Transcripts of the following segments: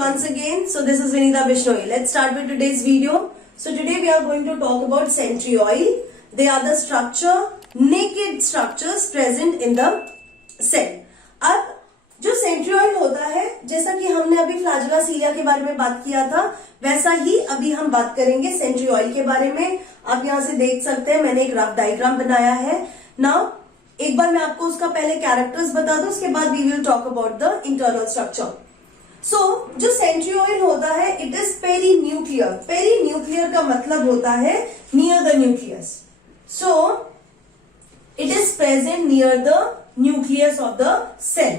once again. So this is Vinita Bishnoi. Let's start with today's video. So today we are going to talk about centrioles. They are the naked structures present in the cell. अब जो centriole होता है, जैसा कि हमने अभी flagella सीलिया के बारे में बात किया था, वैसा ही अभी हम बात करेंगे सेंट्रियोल के बारे में. आप यहां से देख सकते हैं, मैंने एक रफ डायग्राम बनाया है. नाउ एक बार मैं आपको उसका पहले कैरेक्टर्स बता दूं, उसके बाद we will talk about the internal structure. So जो सेंट्रियोल होता है, it is perinuclear. Perinuclear का मतलब होता है near the nucleus. So it is present near the nucleus of the cell.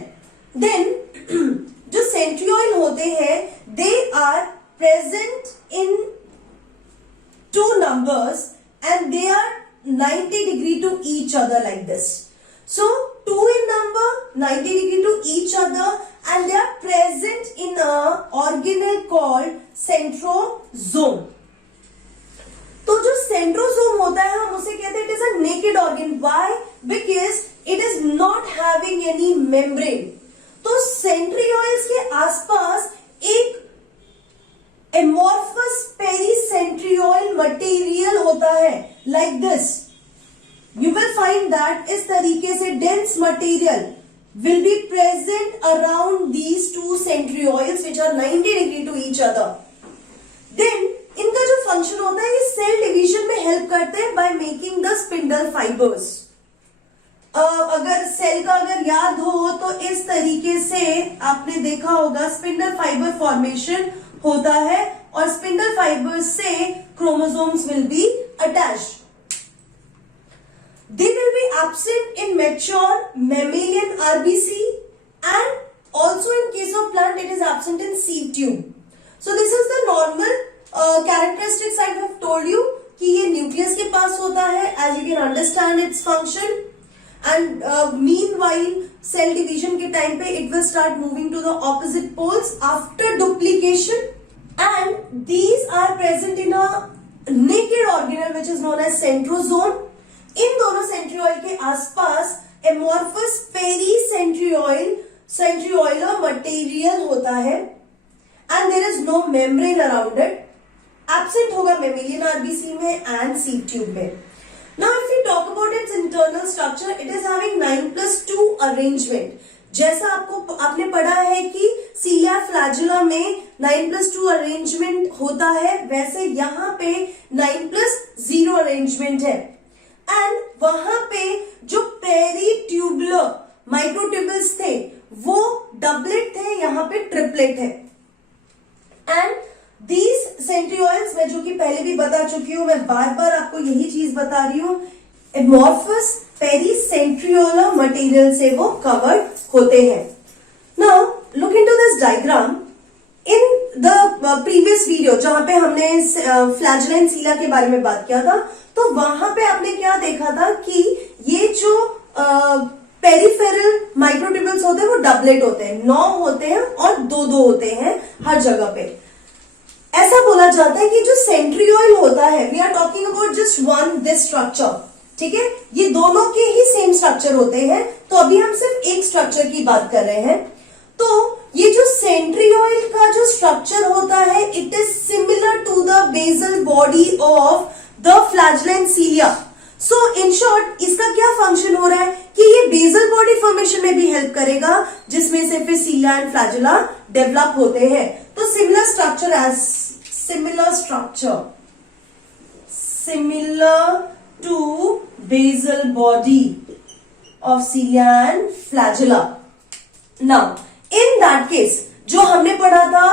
Then जो सेंट्रियोल होते हैं, they are present in two numbers and they are 90 degree to each other like this. So 2 in number, 90 degree to each other, and they are present in a organelle called centrosome. तो जो centrosome होता है, हम उसे कहते हैं it is a naked organ. Why? Because it is not having any membrane. तो centrioles के आसपास एक amorphous pericentriole material होता है, like this. You will find that इस तरीके से dense material will be present around these two centrioles which are 90 degree to each other. Then इनका जो फंक्शन होता है, ये सेल डिवीजन में हेल्प करते हैं by making the spindle fibers. अगर सेल का अगर याद हो तो इस तरीके से आपने देखा होगा स्पिंडल फाइबर फॉर्मेशन होता है और स्पिंडल फाइबर्स से chromosomes will be attached. They will be absent in mature mammalian RBC and also in case of plant it is absent in seed tube. So this is the normal characteristics I have told you कि ये nucleus के पास होता है, as you can understand its function. And meanwhile cell division के time पे it will start moving to the opposite poles after duplication, and these are present in a naked organelle which is known as centrosome. इन दोनों centriole के आसपास amorphous centriolar material होता है and there is no membrane around it. Absent होगा mammalian RBC में and seed tube में. Now if we talk about its internal structure, it is having 9+2 arrangement. जैसा आपने पढ़ा है कि सीलिया फ्लैजेला में 9+2 अरेंजमेंट होता है, वैसे यहाँ पे 9+0 अरेंजमेंट है. एंड वहां पे जो पेरीट्यूबुलर माइक्रोट्यूबल्स थे वो डबलेट थे, यहाँ पे ट्रिपलेट है. एंड These centrioles, मैं जो कि पहले भी बता चुकी हूं, मैं बार बार आपको यही चीज बता रही हूं, amorphous pericentriolar material से वो कवर्ड होते हैं. Now look into this diagram. In the previous video जहां पे हमने फ्लैजेला सीलिया के बारे में बात किया था, तो वहां पे आपने क्या देखा था कि ये जो पेरिफेरल माइक्रोट्यूबल्स होते हैं वो डबलेट होते हैं, 9 होते हैं और 2-2 होते हैं हर जगह पे. ऐसा बोला जाता है कि जो सेंट्रियोल होता है, we are talking about just one this structure. ठीक है, ये दोनों के ही सेम स्ट्रक्चर होते हैं, तो अभी हम सिर्फ एक स्ट्रक्चर की बात कर रहे हैं. तो ये जो सेंट्रियोल का जो स्ट्रक्चर होता है, it is similar to the basal body of the flagella and cilia. So in short इसका क्या फंक्शन हो रहा है कि ये बेसल बॉडी फॉर्मेशन में भी हेल्प करेगा, जिसमें से फिर सीलिया एंड फ्लैजेला डेवलप होते हैं. तो similar to basal body of cilia and flagella. Now in that case जो हमने पढ़ा था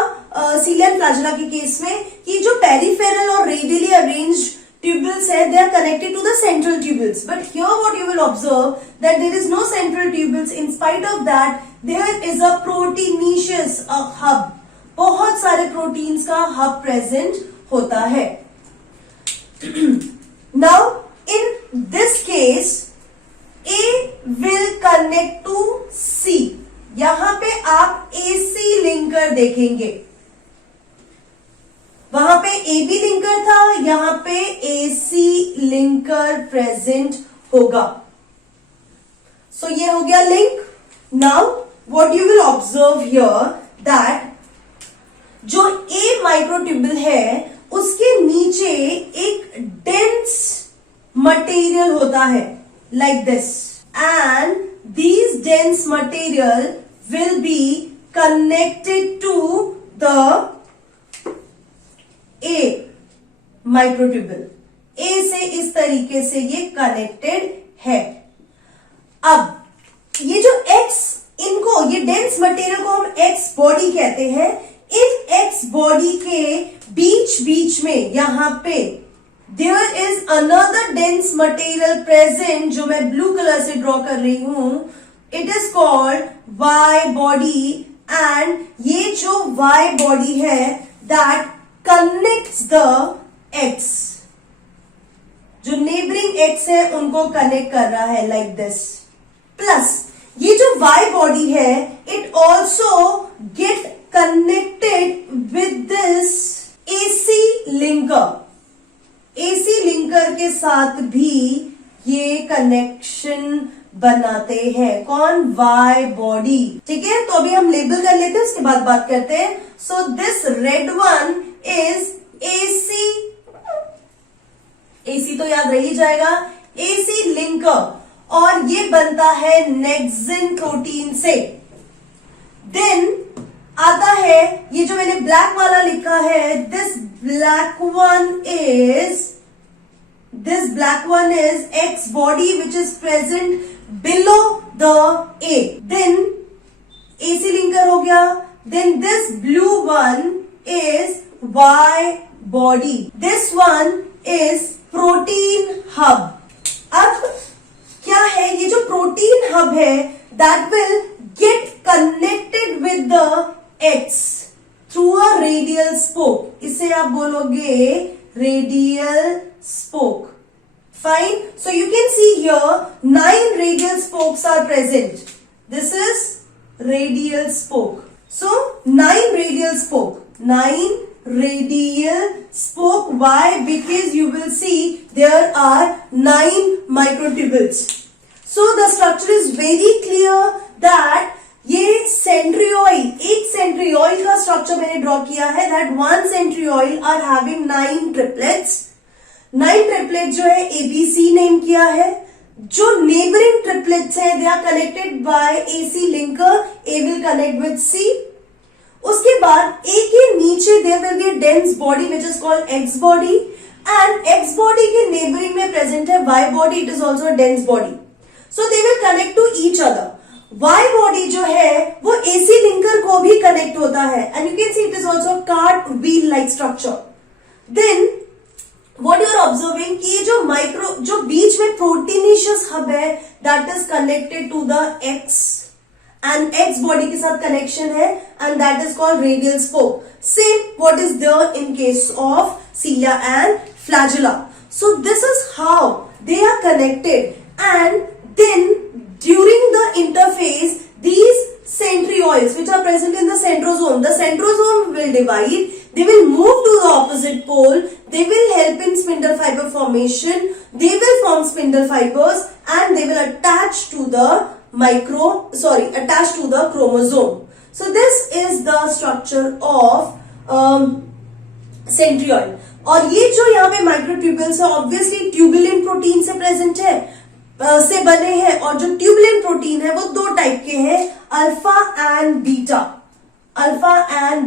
cilia and flagella के केस में कि जो peripheral और radially arranged tubules है, they are connected to the central tubules. But here what you will observe that there is no central tubules. In spite of that there is a proteinaceous hub. बहुत सारे proteins का hub present होता है. Now in this case A will connect to C. यहां पे आप AC linker देखेंगे. वहां पे AB लिंकर था, यहां पे AC लिंकर प्रेजेंट होगा. सो ये हो गया link. Now what you will observe here that microtubule है उसके नीचे एक डेंस मटेरियल होता है like this, and these dense material will be connected to the A microtubule. A से इस तरीके से ये कनेक्टेड है. अब ये जो X, इनको ये डेंस मटेरियल को हम X बॉडी कहते हैं. इन X बॉडी के बीच बीच में यहां पे there is another dense material present, जो मैं ब्लू कलर से ड्रॉ कर रही हूं. It is called Y body, and ये जो Y body है that connects the X, जो नेबरिंग X है उनको कनेक्ट कर रहा है लाइक दिस. प्लस ये जो Y बॉडी है it also get connected with this AC linker. AC linker के साथ भी ये कनेक्शन बनाते हैं. कौन? Y body. ठीक है, तो अभी हम लेबल कर लेते हैं, उसके बाद बात करते हैं. So this red one is AC. AC तो याद रह ही जाएगा. AC लिंकर, और ये बनता है नेक्सिन प्रोटीन से. देन आता है ये जो मैंने ब्लैक वाला लिखा है, this black one is X body which is present below the A. Then AC linker हो गया. Then this blue one is Y body. This one is protein hub. अब क्या है ये जो protein hub है, that will get connected with the X through a radial spoke. इसे आप बोलोगे radial spoke. Fine. So you can see here 9 radial spokes are present. This is radial spoke. So 9 radial spoke. 9 radial spoke. Why? Because you will see there are 9 microtubules. So the structure is very clear that ये सेंट्रियोइल, एक सेंट्रियोइल का structure मैंने draw किया है. That one centriole are having 9 triplets. 9 triplet जो है ABC name किया है. जो नेबरिंग ट्रिपलेट्स है they are connected by AC linker. A will connect with C. उसके बाद A के नीचे there will be a dense body which is called X body, and X body के नेबरिंग में प्रेजेंट है Y body. It is also a dense body. So they will connect to each other. Y body जो है वो AC linker को भी connect होता है, and you can see it is also cart wheel like structure. Then what you are observing कि जो बीच में प्रोटीनेशियस हब है that is connected to the X, and X body के साथ कनेक्शन है, and that is called radial spoke. Same what is there in case of cilia and flagella. So this is how they are connected, and then during the interphase, these centrioles which are present in the centrosome will divide. They will move to the opposite pole. They will help in spindle fiber formation. They will form spindle fibers, and they will attach to the chromosome. So this is the structure of centriole. और ये जो यहाँ पे microtubules है obviously tubulin protein से present है, से बने हैं. और जो ट्यूबुलिन प्रोटीन है वो 2 टाइप के हैं, alpha and beta. Alpha and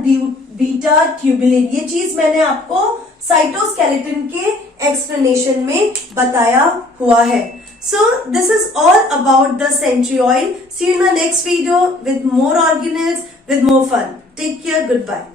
beta tubulin. ये चीज मैंने आपको साइटोस्केलेटन के एक्सप्लेनेशन में बताया हुआ है. So this is all about the centriole. See you in the next video with more organelles, with more fun. Take care. Good bye.